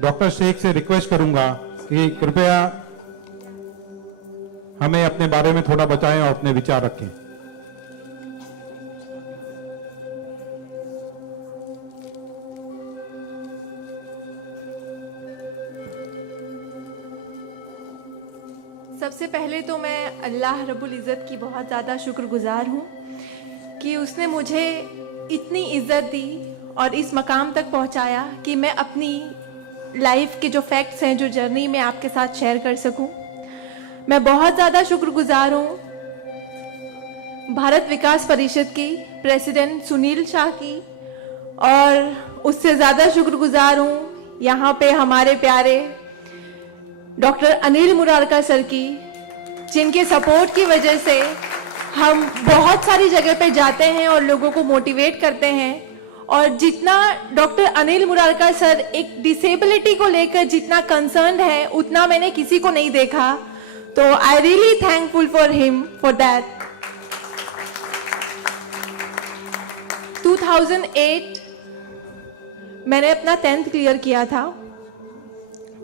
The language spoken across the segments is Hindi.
डॉक्टर शेख से रिक्वेस्ट करूंगा कि कृपया हमें अपने बारे में थोड़ा बताएं और अपने विचार रखें। सबसे पहले तो मैं अल्लाह रब्बुल इज़्ज़त की बहुत ज़्यादा शुक्रगुजार हूँ कि उसने मुझे इतनी इज़्ज़त दी और इस मकाम तक पहुँचाया कि मैं अपनी लाइफ के जो फैक्ट्स हैं, जो जर्नी में आपके साथ शेयर कर सकूँ। मैं बहुत ज़्यादा शुक्रगुजार हूँ भारत विकास परिषद की प्रेसिडेंट सुनील शाह की, और उससे ज़्यादा शुक्रगुजार हूँ यहाँ पे हमारे प्यारे डॉक्टर अनिल मुरारका सर की, जिनके सपोर्ट की वजह से हम बहुत सारी जगह पे जाते हैं और लोगों को मोटिवेट करते हैं। और जितना डॉक्टर अनिल मुरारका सर एक डिसेबिलिटी को लेकर जितना कंसर्न्ड है, उतना मैंने किसी को नहीं देखा। तो I really thankful for him for that. 2008 मैंने अपना 10th क्लियर किया था।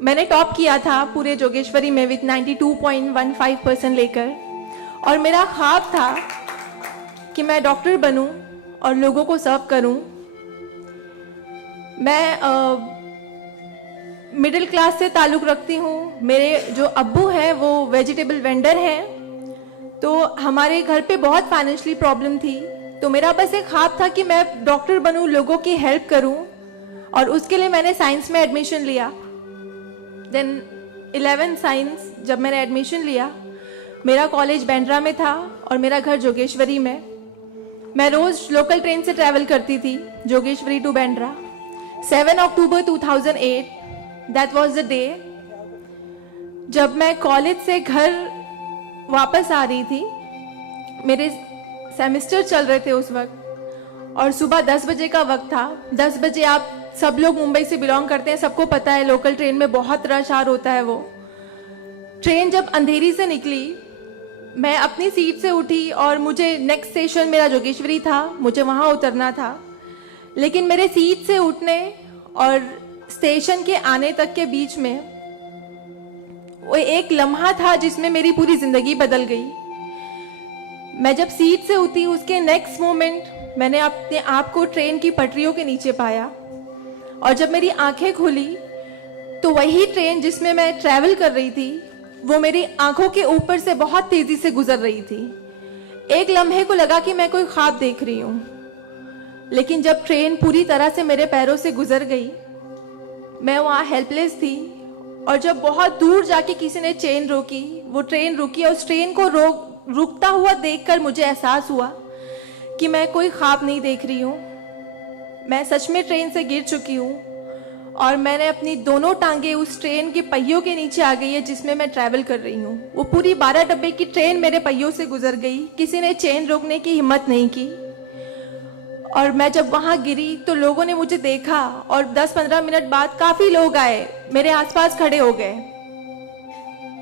मैंने टॉप किया था पूरे जोगेश्वरी में विथ 92.15% लेकर, और मेरा ख्वाब था कि मैं डॉक्टर बनूं और लोगों को सर्व करूं। मैं मिडिल क्लास से ताल्लुक़ रखती हूँ। मेरे जो अब्बू हैं वो वेजिटेबल वेंडर हैं, तो हमारे घर पे बहुत फाइनेंशियली प्रॉब्लम थी। तो मेरा बस एक ख्वाब था कि मैं डॉक्टर बनूं, लोगों की हेल्प करूं, और उसके लिए मैंने साइंस में एडमिशन लिया। देन 11 साइंस जब मैंने एडमिशन लिया, मेरा कॉलेज बांद्रा में था और मेरा घर जोगेश्वरी में। मैं रोज़ लोकल ट्रेन से ट्रैवल करती थी Jogeshwari to Bandra. 7 October 2008 that was the day जब मैं कॉलेज से घर वापस आ रही थी। मेरे सेमेस्टर चल रहे थे उस वक्त, और सुबह 10 बजे का वक्त था। 10 बजे, आप सब लोग मुंबई से बिलोंग करते हैं, सबको पता है लोकल ट्रेन में बहुत रश आर होता है। वो ट्रेन जब अंधेरी से निकली, मैं अपनी सीट से उठी और मुझे नेक्स्ट स्टेशन मेरा जोगेश्वरी था, मुझे वहाँ उतरना था। लेकिन मेरे सीट से उठने और स्टेशन के आने तक के बीच में वो एक लम्हा था जिसमें मेरी पूरी जिंदगी बदल गई। मैं जब सीट से उठी, उसके नेक्स्ट मोमेंट मैंने अपने आप को ट्रेन की पटरियों के नीचे पाया, और जब मेरी आंखें खुली तो वही ट्रेन जिसमें मैं ट्रैवल कर रही थी वो मेरी आंखों के ऊपर से बहुत तेजी से गुजर रही थी। एक लम्हे को लगा कि मैं कोई ख्वाब देख रही हूँ, लेकिन जब ट्रेन पूरी तरह से मेरे पैरों से गुजर गई, मैं वहाँ हेल्पलेस थी। और जब बहुत दूर जाके किसी ने चेन रोकी, वो ट्रेन रुकी, और उस ट्रेन को रुकता हुआ देखकर मुझे एहसास हुआ कि मैं कोई ख्वाब नहीं देख रही हूँ, मैं सच में ट्रेन से गिर चुकी हूँ, और मैंने अपनी दोनों टांगे उस ट्रेन के पहियों के नीचे आ गई है जिसमें मैं ट्रैवल कर रही हूँ। वो पूरी 12 डब्बे की ट्रेन मेरे पहियों से गुजर गई, किसी ने चेन रोकने की हिम्मत नहीं की। और मैं जब वहाँ गिरी तो लोगों ने मुझे देखा, और 10-15 मिनट बाद काफ़ी लोग आए, मेरे आसपास खड़े हो गए।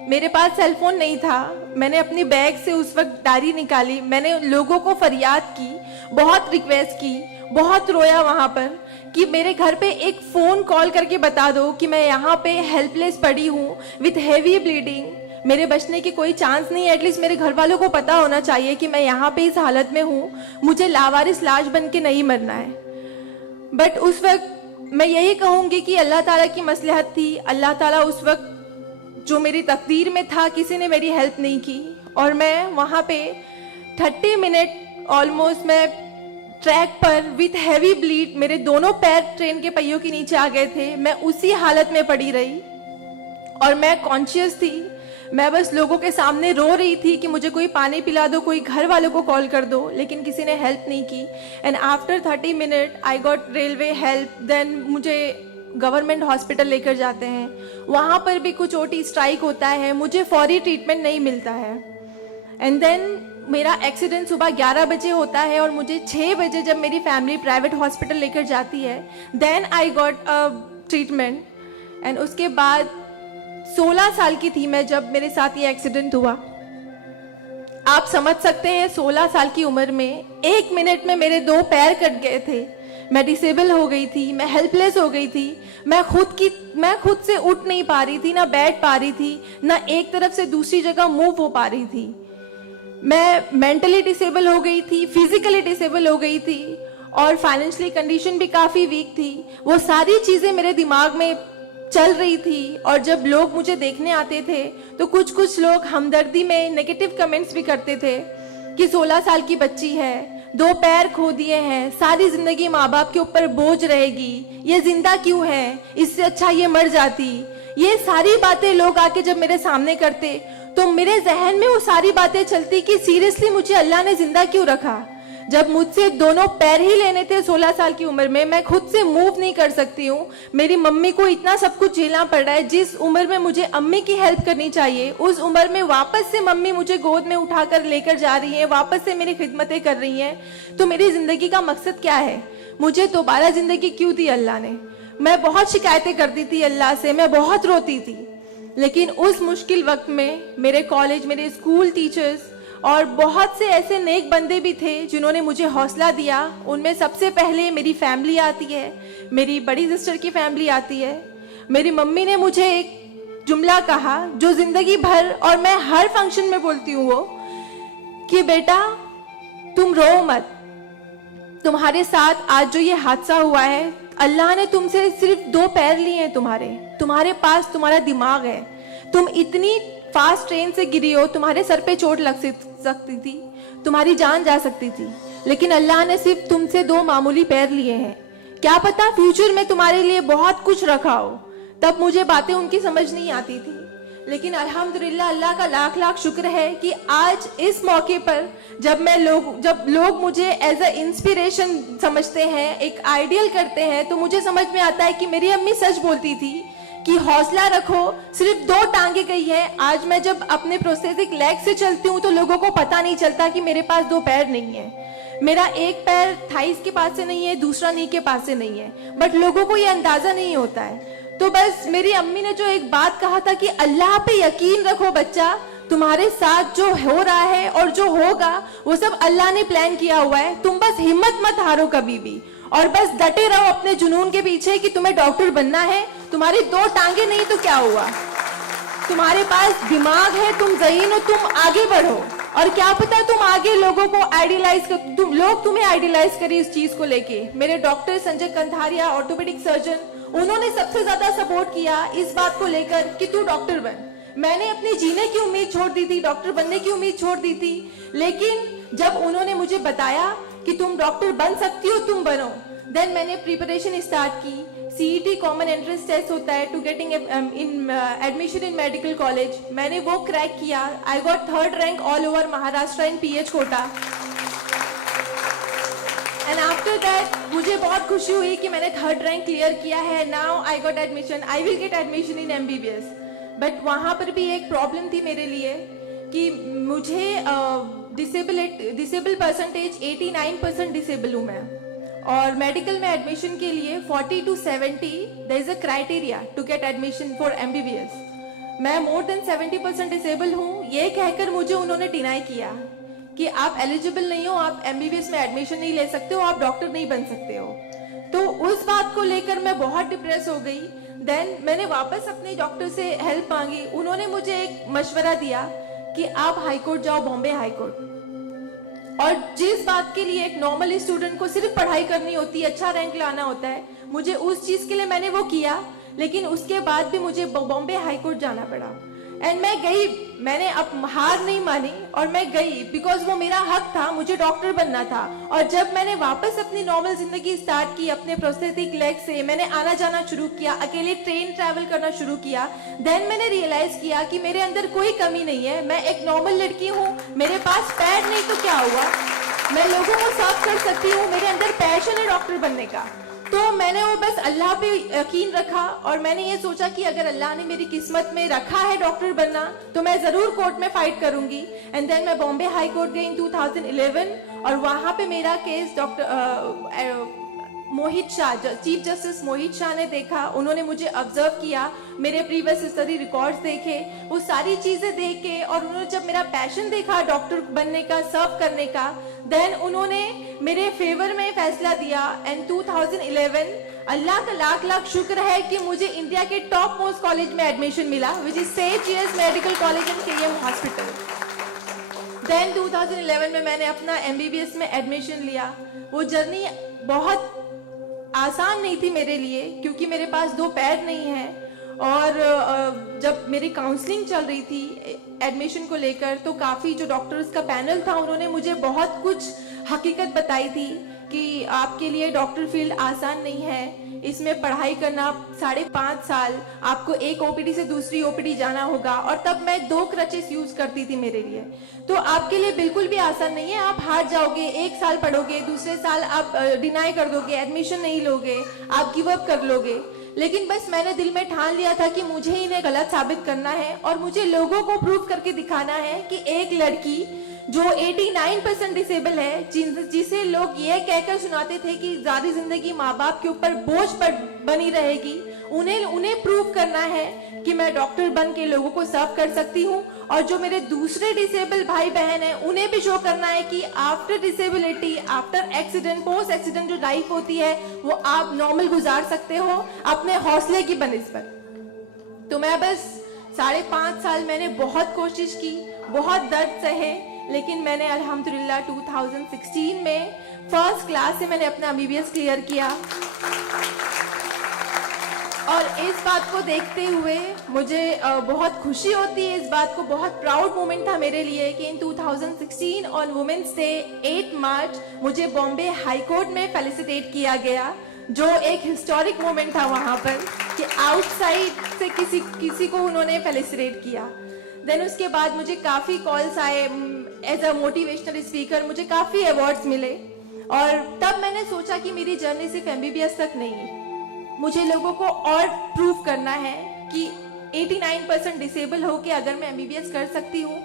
मेरे पास सेल फोन नहीं था। मैंने अपनी बैग से उस वक्त डायरी निकाली, मैंने लोगों को फरियाद की, बहुत रिक्वेस्ट की, बहुत रोया वहाँ पर कि मेरे घर पे एक फ़ोन कॉल करके बता दो कि मैं यहाँ पे हेल्पलेस पड़ी हूँ विथ हैवी ब्लीडिंग, मेरे बचने की कोई चांस नहीं है। एटलीस्ट मेरे घर वालों को पता होना चाहिए कि मैं यहाँ पे इस हालत में हूँ, मुझे लावारिस लाश बन के नहीं मरना है। बट उस वक्त मैं यही कहूँगी कि अल्लाह ताला की मसलहत थी। अल्लाह ताला उस वक्त जो मेरी तकदीर में था, किसी ने मेरी हेल्प नहीं की, और मैं वहाँ पे 30 मिनट ऑलमोस्ट मैं ट्रैक पर विथ हैवी ब्लीड, मेरे दोनों पैर ट्रेन के पहियों के नीचे आ गए थे। मैं उसी हालत में पड़ी रही और मैं कॉन्शियस थी। मैं बस लोगों के सामने रो रही थी कि मुझे कोई पानी पिला दो, कोई घर वालों को कॉल कर दो, लेकिन किसी ने हेल्प नहीं की। And after 30 minute I got railway help. Then मुझे गवर्नमेंट हॉस्पिटल लेकर जाते हैं, वहाँ पर भी कुछ ओटी स्ट्राइक होता है, मुझे फौरी ट्रीटमेंट नहीं मिलता है। एंड देन मेरा एक्सीडेंट सुबह 11 बजे होता है और मुझे 6 बजे जब मेरी फैमिली प्राइवेट हॉस्पिटल लेकर जाती है, then I got a treatment. And उसके बाद 16 साल की थी मैं जब मेरे साथ ये एक्सीडेंट हुआ। आप समझ सकते हैं 16 साल की उम्र में 1 मिनट में मेरे 2 पैर कट गए थे, मैं डिसेबल हो गई थी, मैं हेल्पलेस हो गई थी, मैं खुद से उठ नहीं पा रही थी, ना बैठ पा रही थी, ना एक तरफ से दूसरी जगह मूव हो पा रही थी। मैं मेंटली डिसेबल हो गई थी, फिजिकली डिसेबल हो गई थी और फाइनेंशियली कंडीशन भी काफ़ी वीक थी। वो सारी चीज़ें मेरे दिमाग में चल रही थी और जब लोग मुझे देखने आते थे तो कुछ लोग हमदर्दी में नेगेटिव कमेंट्स भी करते थे कि 16 साल की बच्ची है, 2 पैर खो दिए हैं, सारी जिंदगी माँ बाप के ऊपर बोझ रहेगी, ये जिंदा क्यों है, इससे अच्छा ये मर जाती। ये सारी बातें लोग आके जब मेरे सामने करते तो मेरे जहन में वो सारी बातें चलती कि सीरियसली मुझे अल्लाह ने जिंदा क्यों रखा, जब मुझसे दोनों पैर ही लेने थे 16 साल की उम्र में, मैं खुद से मूव नहीं कर सकती हूँ। मेरी मम्मी को इतना सब कुछ झेलना पड़ रहा है। जिस उम्र में मुझे अम्मी की हेल्प करनी चाहिए उस उम्र में वापस से मम्मी मुझे गोद में उठाकर लेकर जा रही है, वापस से मेरी खिदमतें कर रही हैं। तो मेरी जिंदगी का मकसद क्या है, मुझे दोबारा जिंदगी क्यों दी अल्लाह ने। मैं बहुत शिकायतें करती थी अल्लाह से, मैं बहुत रोती थी, लेकिन उस मुश्किल वक्त में मेरे कॉलेज, मेरे स्कूल टीचर्स और बहुत से ऐसे नेक बंदे भी थे जिन्होंने मुझे हौसला दिया। उनमें सबसे पहले मेरी फैमिली आती है, मेरी बड़ी सिस्टर की फैमिली आती है। मेरी मम्मी ने मुझे एक जुमला कहा जो जिंदगी भर और मैं हर फंक्शन में बोलती हूँ, वो कि बेटा तुम रो मत, तुम्हारे साथ आज जो ये हादसा हुआ है, अल्लाह ने तुमसे सिर्फ 2 पैर लिए हैं, तुम्हारे पास तुम्हारा दिमाग है, तुम इतनी फास्ट ट्रेन से गिरी हो, तुम्हारे सर पे चोट लग सकती थी, तुम्हारी जान जा सकती थी, लेकिन अल्लाह ने सिर्फ तुमसे 2 मामूली पैर लिए हैं। क्या पता फ्यूचर में तुम्हारे लिए बहुत कुछ रखा हो। तब मुझे बातें उनकी समझ नहीं आती थी, लेकिन अल्हम्दुलिल्लाह अल्लाह का लाख लाख शुक्र है कि आज इस मौके पर जब लोग मुझे एज अ इंस्पिरेशन समझते हैं, एक आइडियल करते हैं, तो मुझे समझ में आता है कि मेरी अम्मी सच बोलती थी कि हौसला रखो, सिर्फ 2 टांगे गई है। आज मैं जब अपने प्रोस्थेटिक लेग से चलती हूँ तो लोगों को पता नहीं चलता कि मेरे पास 2 पैर नहीं है, मेरा एक पैर थाइस के पास से नहीं है, दूसरा नी के पास से नहीं है, बट लोगों को ये अंदाजा नहीं होता है। तो बस मेरी अम्मी ने जो एक बात कहा था कि अल्लाह पे यकीन रखो बच्चा, तुम्हारे साथ जो हो रहा है और जो होगा वो सब अल्लाह ने प्लान किया हुआ है, तुम बस हिम्मत मत हारो कभी भी, और बस डटे रहो अपने जुनून के पीछे कि तुम्हें डॉक्टर बनना है। तुम्हारी 2 टांगे नहीं तो क्या हुआ, तुम्हारे पास दिमाग है, तुम ज़हीन हो, तुम आगे बढ़ो। और क्या पता तुम आगे लोगों को आइडियलाइज कर, लोग तुम्हें आइडियलाइज करें इस चीज को लेके। मेरे doctor Sanjay Kantharia, orthopaedic surgeon, उन्होंने सबसे ज्यादा सपोर्ट किया इस बात को लेकर कि तू डॉक्टर बन। मैंने अपनी जीने की उम्मीद छोड़ दी थी, डॉक्टर बनने की उम्मीद छोड़ दी थी, लेकिन जब उन्होंने मुझे बताया कि तुम डॉक्टर बन सकती हो, तुम बनो, देन मैंने प्रिपरेशन स्टार्ट की। सीईटी कॉमन एंट्रेंस टेस्ट होता है to getting admission in medical college, मैंने वो क्रैक किया। I got 3rd rank all over Maharashtra in PH quota. And after that मुझे बहुत खुशी हुई कि मैंने 3rd रैंक क्लियर किया है। Now I got admission, I will get admission in MBBS। But वहाँ पर भी एक प्रॉब्लम थी मेरे लिए कि मुझे डिसेबल परसेंटेज 89% डिसेबल हूँ मैं, और मेडिकल में एडमिशन के लिए 40 to 70 there is a criteria to get admission for MBBS। मैं मोर देन 70% डिसेबल हूँ, ये कहकर मुझे उन्होंने डिनाई किया कि आप एलिजिबल नहीं हो, आप MBBS में एडमिशन नहीं ले सकते हो, आप डॉक्टर नहीं बन सकते हो। तो उस बात को लेकर मैं बहुत डिप्रेस हो गई। देन मैंने वापस अपने डॉक्टर से हेल्प मांगी, उन्होंने मुझे एक मशवरा दिया कि आप हाई कोर्ट जाओ, बॉम्बे हाई कोर्ट। और जिस बात के लिए एक नॉर्मल स्टूडेंट को सिर्फ पढ़ाई करनी होती है, अच्छा रैंक लाना होता है, मुझे उस चीज के लिए मैंने वो किया, लेकिन उसके बाद भी मुझे बॉम्बे हाई कोर्ट जाना पड़ा। एंड मैं गई, मैंने अब हार नहीं मानी और मैं गई, बिकॉज वो मेरा हक था, मुझे डॉक्टर बनना था। और जब मैंने वापस अपनी नॉर्मल जिंदगी स्टार्ट की अपने प्रोस्थेटिक लेग से, मैंने आना जाना शुरू किया, अकेले ट्रेन ट्रैवल करना शुरू किया, देन मैंने रियलाइज किया कि मेरे अंदर कोई कमी नहीं है, मैं एक नॉर्मल लड़की हूँ, मेरे पास पैर नहीं तो क्या हुआ, मैं लोगों को सर्व कर सकती हूँ, मेरे अंदर पैशन है डॉक्टर बनने का। तो मैंने वो बस अल्लाह पे यकीन रखा और मैंने ये सोचा कि अगर अल्लाह ने मेरी किस्मत में रखा है डॉक्टर बनना तो मैं जरूर कोर्ट में फाइट करूंगी। एंड देन मैं बॉम्बे हाई कोर्ट गई इन 2011 और वहां पे मेरा केस मोहित शाह, चीफ जस्टिस मोहित शाह ने देखा, उन्होंने मुझे ऑब्जर्व किया, मेरे प्रीवियस स्टडी रिकॉर्ड्स देखे, वो सारी चीजें देख के, और उन्होंने जब मेरा पैशन देखा डॉक्टर बनने का, सर्व करने का, देन उन्होंने मेरे फेवर में फैसला दिया। एंड 2011 अल्लाह का लाख लाख शुक्र है कि मुझे इंडिया के टॉप मोस्ट कॉलेज में एडमिशन मिला, which is Seth GS medical college and KM hospital. Then 2011 में मैंने अपना एमबीबीएस में एडमिशन लिया। वो जर्नी बहुत आसान नहीं थी मेरे लिए, क्योंकि मेरे पास 2 पैर नहीं हैं, और जब मेरी काउंसलिंग चल रही थी एडमिशन को लेकर, तो काफ़ी जो डॉक्टर्स का पैनल था उन्होंने मुझे बहुत कुछ हकीकत बताई थी कि आपके लिए डॉक्टर फील्ड आसान नहीं है, इसमें पढ़ाई करना 5.5 साल, आपको एक ओपीडी से दूसरी ओपीडी जाना होगा, और तब मैं 2 क्रचेस यूज करती थी मेरे लिए। तो आपके लिए बिल्कुल भी आसान नहीं है, आप हार जाओगे, 1 साल पढ़ोगे, दूसरे साल आप डिनाई कर दोगे, एडमिशन नहीं लोगे, आप गिव अप कर लोगे। लेकिन बस मैंने दिल में ठान लिया था कि मुझे इन्हें गलत साबित करना है, और मुझे लोगों को प्रूव करके दिखाना है कि एक लड़की जो 89% डिसेबल है, जिसे लोग ये कहकर सुनाते थे कि सारी जिंदगी माँ बाप के ऊपर बोझ पर बनी रहेगी, उन्हें प्रूव करना है कि मैं डॉक्टर बन के लोगों को सर्व कर सकती हूँ। और जो मेरे दूसरे डिसेबल भाई बहन हैं, उन्हें भी शो करना है कि after disability, after accident, post accident जो लाइफ होती है वो आप नॉर्मल गुजार सकते हो अपने हौसले की बनिस्बत। तो मैं बस 5.5 साल मैंने बहुत कोशिश की, बहुत दर्द सहे, लेकिन मैंने अल्हम्दुलिल्लाह 2016 में फर्स्ट क्लास से मैंने अपना एमबीबीएस क्लियर किया। और इस बात को देखते हुए मुझे बहुत खुशी होती है, इस बात को बहुत प्राउड मोमेंट था मेरे लिए कि इन 2016 ऑन वुमेन्स डे 8 मार्च मुझे बॉम्बे हाई कोर्ट में फेलिसिटेट किया गया, जो एक हिस्टोरिक मोमेंट था वहां पर कि आउटसाइड से किसी को उन्होंने फेलिसिटेट किया। देन उसके बाद मुझे काफ़ी कॉल्स आए एज अ मोटिवेशनल स्पीकर, मुझे काफ़ी अवार्ड्स मिले, और तब मैंने सोचा कि मेरी जर्नी सिर्फ एमबीबीएस तक नहीं, मुझे लोगों को और प्रूव करना है कि 89% डिसेबल हो के अगर मैं एमबीबीएस कर सकती हूँ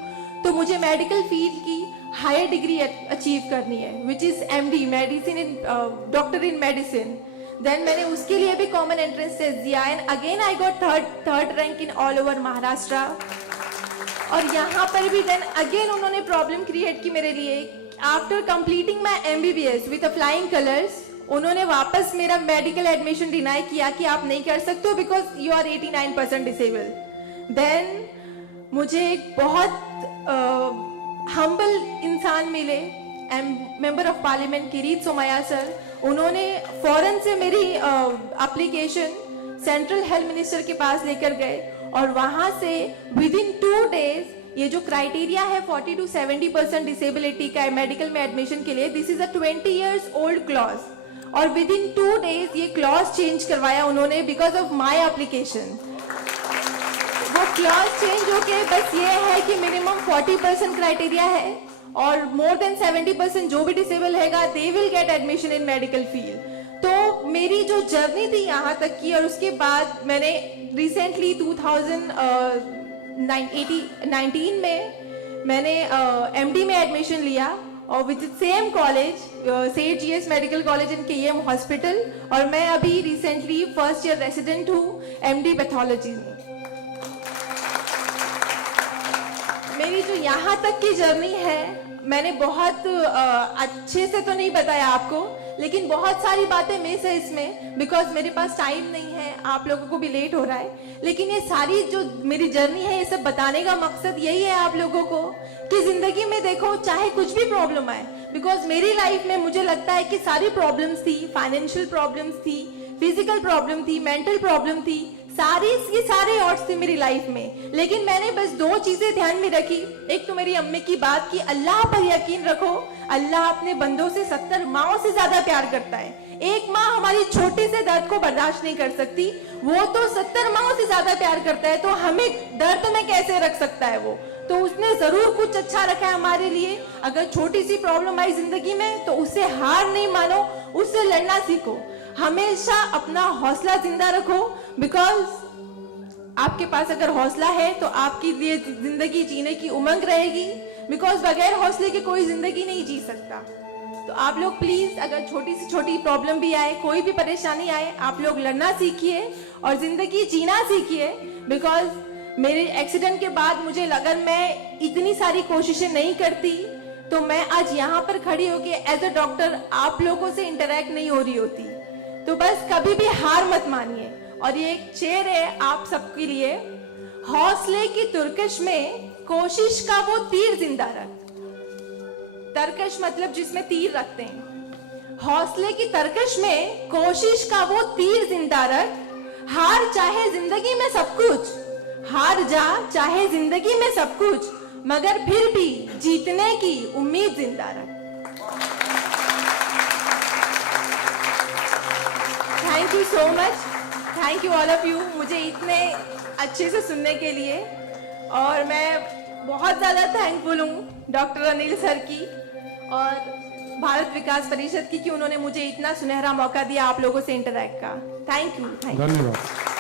तो मुझे मेडिकल फील्ड की हायर डिग्री अचीव करनी है, which is MD, medicine in doctor in medicine. Then मैंने उसके लिए भी कॉमन एंट्रेंस टेस्ट दिया, and again I got third rank in all over Maharashtra. और यहाँ पर भी देन अगेन उन्होंने प्रॉब्लम क्रिएट की मेरे लिए। After completing my MBBS with flying colours, उन्होंने वापस मेरा मेडिकल एडमिशन डिनाई किया कि आप नहीं कर सकते हो because you are 89% disable. Then मुझे एक बहुत हम्बल इंसान मिले, member of parliament Kirit Somaiya sir, उन्होंने फौरन से मेरी एप्लीकेशन सेंट्रल हेल्थ मिनिस्टर के पास लेकर गए, और वहां से विद इन 2 डेज ये जो क्राइटेरिया है 40 to 70% डिसेबिलिटी का मेडिकल में एडमिशन के लिए, this is a 20 years old clause, और विद इन 2 डेज ये क्लॉज चेंज करवाया उन्होंने बिकॉज ऑफ माई एप्लीकेशन। वो क्लॉज चेंज होके बस ये है कि मिनिमम 40% क्राइटेरिया है, और मोर देन 70% जो भी डिसेबल हैगा they will get admission in medical field. तो मेरी जो जर्नी थी यहाँ तक की, और उसके बाद मैंने रिसेंटली 2019 में मैंने एमडी में एडमिशन लिया, और with same college Seth GS medical college and KM hospital, और मैं अभी रिसेंटली फर्स्ट ईयर रेसिडेंट हूँ एमडी पैथोलॉजी में। मेरी जो यहाँ तक की जर्नी है, मैंने बहुत अच्छे से तो नहीं बताया आपको, लेकिन बहुत सारी बातें मिस है इसमें बिकॉज मेरे पास टाइम नहीं है, आप लोगों को भी लेट हो रहा है। लेकिन ये सारी जो मेरी जर्नी है, ये सब बताने का मकसद यही है आप लोगों को कि जिंदगी में देखो चाहे कुछ भी प्रॉब्लम आए, बिकॉज मेरी लाइफ में मुझे लगता है कि सारी प्रॉब्लम्स थी, फाइनेंशियल प्रॉब्लम्स थी, फिजिकल प्रॉब्लम थी, मेंटल प्रॉब्लम थी, सारे ऑड्स थे मेरी लाइफ में, लेकिन मैंने बस 2 चीजें ध्यान में रखी। एक तो मेरी अम्मी की बात कि अल्लाह पर यकीन रखो, अल्लाह अपने बंदों से 70 माओं से ज्यादा प्यार करता है। एक माँ हमारी छोटे से दर्द को बर्दाश्त नहीं कर सकती, वो तो 70 माओं से ज्यादा प्यार करता है, तो हमें दर्द में कैसे रख सकता है वो? तो उसने जरूर कुछ अच्छा रखा है हमारे लिए। अगर छोटी सी प्रॉब्लम आई जिंदगी में तो उससे हार नहीं मानो, उससे लड़ना सीखो, हमेशा अपना हौसला जिंदा रखो, बिकॉज आपके पास अगर हौसला है तो आपकी लिए जिंदगी जीने की उमंग रहेगी, बिकॉज बगैर हौसले के कोई जिंदगी नहीं जी सकता। तो आप लोग प्लीज, अगर छोटी से छोटी प्रॉब्लम भी आए, कोई भी परेशानी आए, आप लोग लड़ना सीखिए और जिंदगी जीना सीखिए। बिकॉज मेरे एक्सीडेंट के बाद मुझे लगा मैं इतनी सारी कोशिशें नहीं करती तो मैं आज यहाँ पर खड़ी होके एज अ डॉक्टर आप लोगों से इंटरेक्ट नहीं हो रही होती। तो बस कभी भी हार मत मानिए। और ये एक शेर है आप सबके लिए, हौसले की तुर्कश में कोशिश का वो तीर जिंदा रख। तरकश मतलब जिसमें तीर रखते हैं। हौसले की तरकश में कोशिश का वो तीर जिंदा रख। हार चाहे जिंदगी में सब कुछ, हार जा चाहे जिंदगी में सब कुछ, मगर फिर भी जीतने की उम्मीद जिंदा रख। Thank you so much, thank you all of you मुझे इतने अच्छे से सुनने के लिए। और मैं बहुत ज़्यादा थैंकफुल हूँ डॉक्टर अनिल सर की और भारत विकास परिषद की कि उन्होंने मुझे इतना सुनहरा मौका दिया आप लोगों से इंटरैक्ट का। Thank you. धन्यवाद।